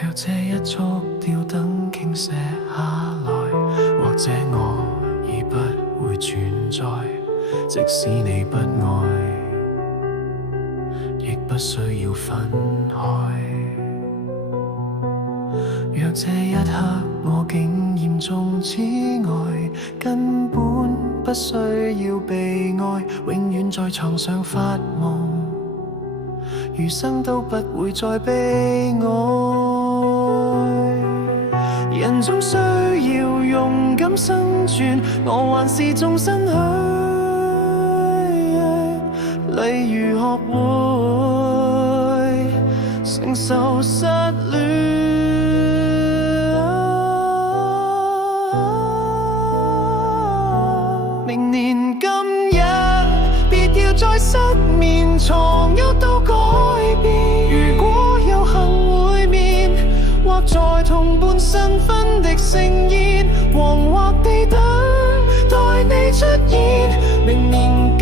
若這一束吊燈傾瀉下來，或者我已不會存在，即使你不愛，亦不需要分開。若這一刻我竟嚴重痴呆，根本不需要被愛，永遠在床上發夢，餘生都不會再悲哀。人總需要勇敢生存，我還是眾生虛，例如學會承受失戀。明年今日別要再失眠，床褥都改變。如果有幸會面，或在同伴新婚的盛宴，黃或地等待你出現。明年